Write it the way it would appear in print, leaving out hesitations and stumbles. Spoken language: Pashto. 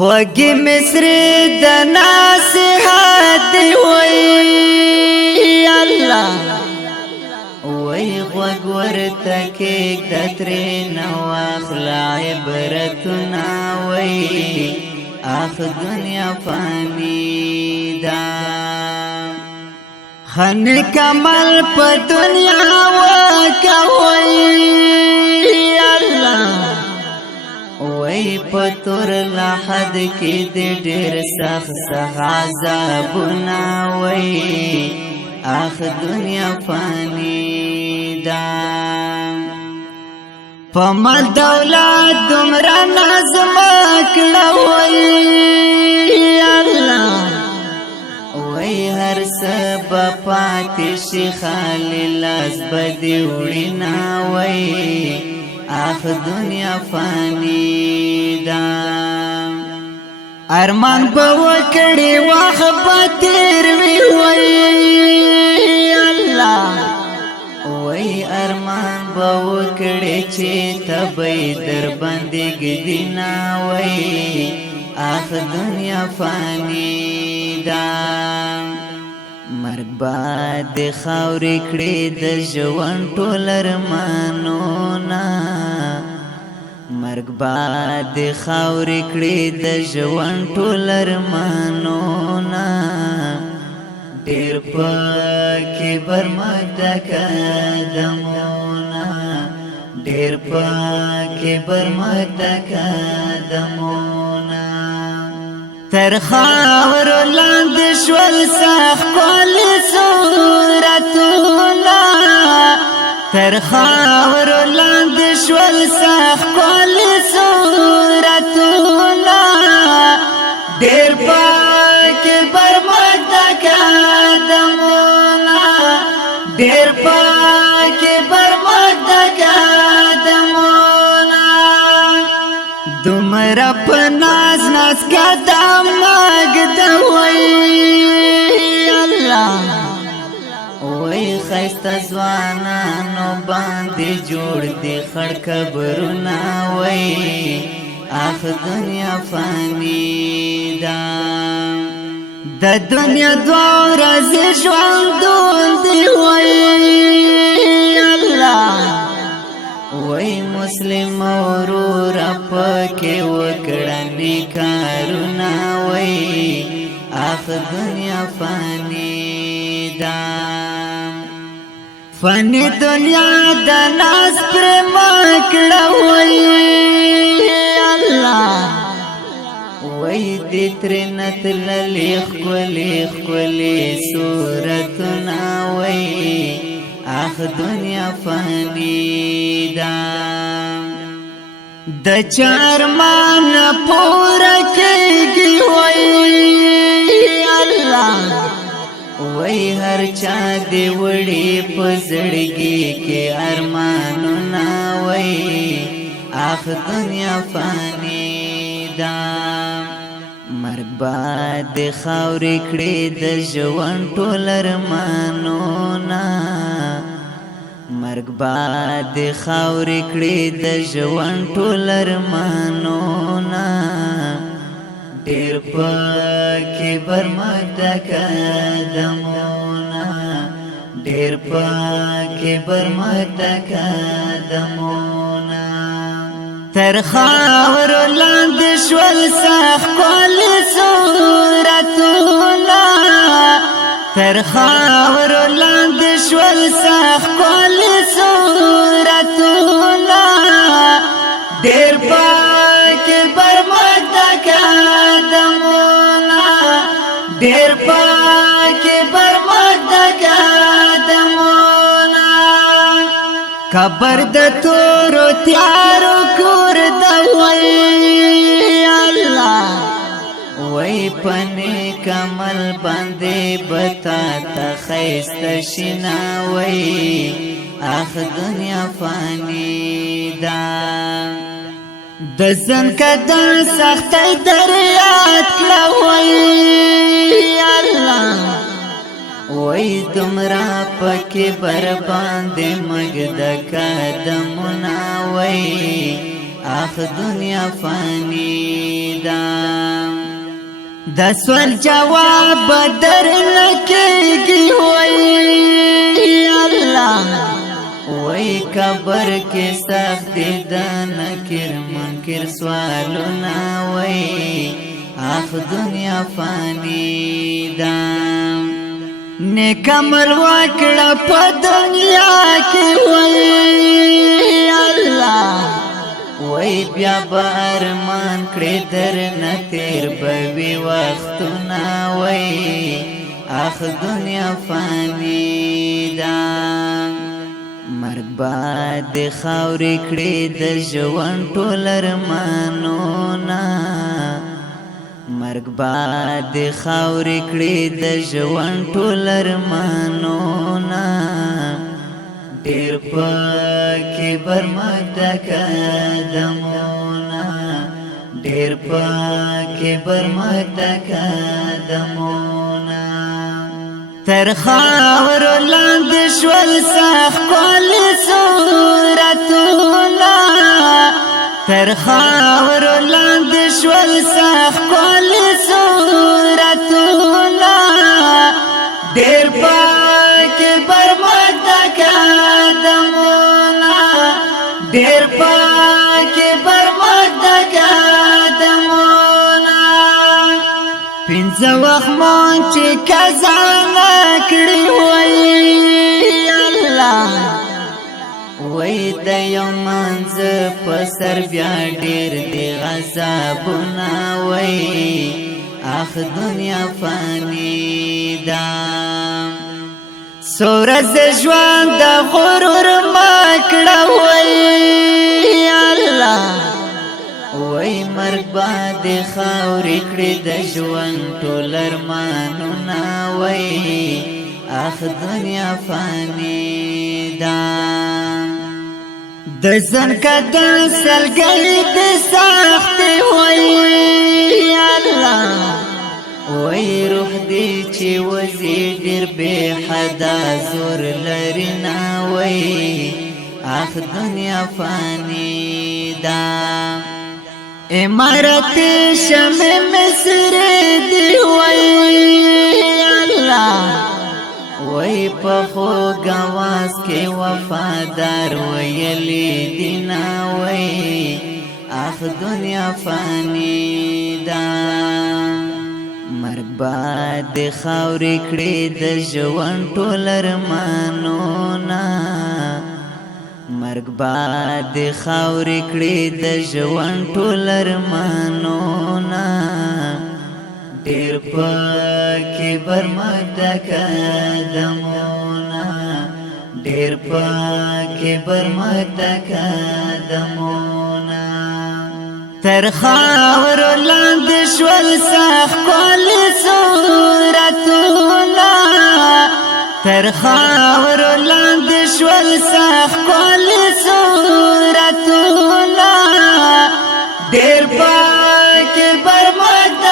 خوږی مصری د نصیحت وی الله وی غوږ ورته کښېږده ترې نه واخله عبرتونه وی اخ دنیا فانی ده خن کمل په دنیا وکوي الله وی پتور لحد کی دی ډیر سخت عذابنا وی اخ دنیا فانی دا پمال دولت دمرا نظم کړه وی الله وی هر سبب پاتې شي خالی لاس بدی وړینا وی اخ دنیا فانی دا ارمان په وکړې وخت به تیر وي وی الله وی ارمان به وکړې چې تبې در باندې ګدینا وی اخ دنیا فانی دا مرګ باد خاورې کړې د ژوند ټول ارمانونه مرګ باد خاورې کړې د ژوند ټول ارمانونه ډېر پکې برمد قدمونه ډېر پکې برمد قدمونه تر خاورو لاندې شول سخت ښکلي صورتونه تر خاورو لاندې شول سخت ښکلي صورتونه ډېر پکې برمد قدمونه ډېر پکې برمد قدمونه دومره په ناز ناز قدم مږدوي الله وی ښایسته ځوانانو باندې جوړ دي خړ قبرونه وی اخ دنیا فانی ده د دنیا دوه ورځې ژوندون دی وی الله وی مسلم ورور پکې وکړه نیکارونه وی اخ دنیا فانی ده فانی دنیا د ناز پر مکړه وی الله وی دې ترې نتللې ښکلې ښکلې صورتونه وی اخ دنیا فانی ده د چا ارمان پوره کېږي وی الله وی هر چا دې وړي په زړګي کې ارمانونه وی اخ دنیا فانی ده مرګ باد خاورې کړې د ژوند ټول ارمانونه مرګ باد خاورې کړې د ژوند ټول ارمانونه ډېر پکې برمد قدمونه ډېر پکې برمد قدمونه تر خاورو لاندې شول سخت ښکلي صورتونه تر خاورو لاندې شول سخت ښکلي صورتونه ډېر پکې برمد قدمونه ډېر پکې برمد قدمونه قبر د تورو تیارو کور د وی الله وی پنې کمل باندې بتا ته ښایسته شینا وی اخ دنیا فانی ده د زنکدن سختۍ در یاد کړه وی الله وی دومره پکې برباندې مږده قدمونه وی اخ دنیا فانی ده د سوال جواب در نکېږي وای الله وای قبر کې سخت دي د نکر منکر سوالونه وای اخ دنیا فانی ده نیک عمل وکړه په دنیا کې وای الله وای بیا به ارمان کړې در نه تېر به وي وختونه وای اخ دنیا فانی ده مرګ به د خاورې کړې د ژوند ټول ارمانونه مرګ به د خاورې کړې د ژوند ټول ارمانونه ډېر پکې برمک د قدمونه ډېر پکې برمک د قدمونه تر خاورو لاندې شول ښکلي صورتونه تر خاورو لاندې شول ښکلي صورتونه ډېر پکې برمک د قدمونه ډېر پکې برمک د قدمونه پنځه وخت مونږ چې قضا کړی وای الله وای د یو منځ په سر بیا ډېر دی غضبونه وای اخ دنیا فانی ده سورز ژوند د غرور ما کړه وای الله وای مرګ به د خاورې کړې د ژوند ټول ارمانونه وای اخ دنیا فانی ده د ځان قدر سلګۍ د سختې وای الله وای روح دې چې وزي ډېر بې حدا زور لري نه وای اخ دنیا فانی ده امارت شمع مصر دی وای الله وای په خو گواز کې وفادار ویلی دینا وای اخ دنیا فانی ده مرګ به د خاورې کړې د ژوند ټول ارمانونه مرګ به د خاورې کړې د ژوند ټول ارمانونه ډېر پکې برمک د قدمونه ډېر پکې برمک د قدمونه تر خاورو لاندې شول ښکلي صورتونه تر خاورو لاندې شول ښکلي صورتونه ډېر پکې برمک د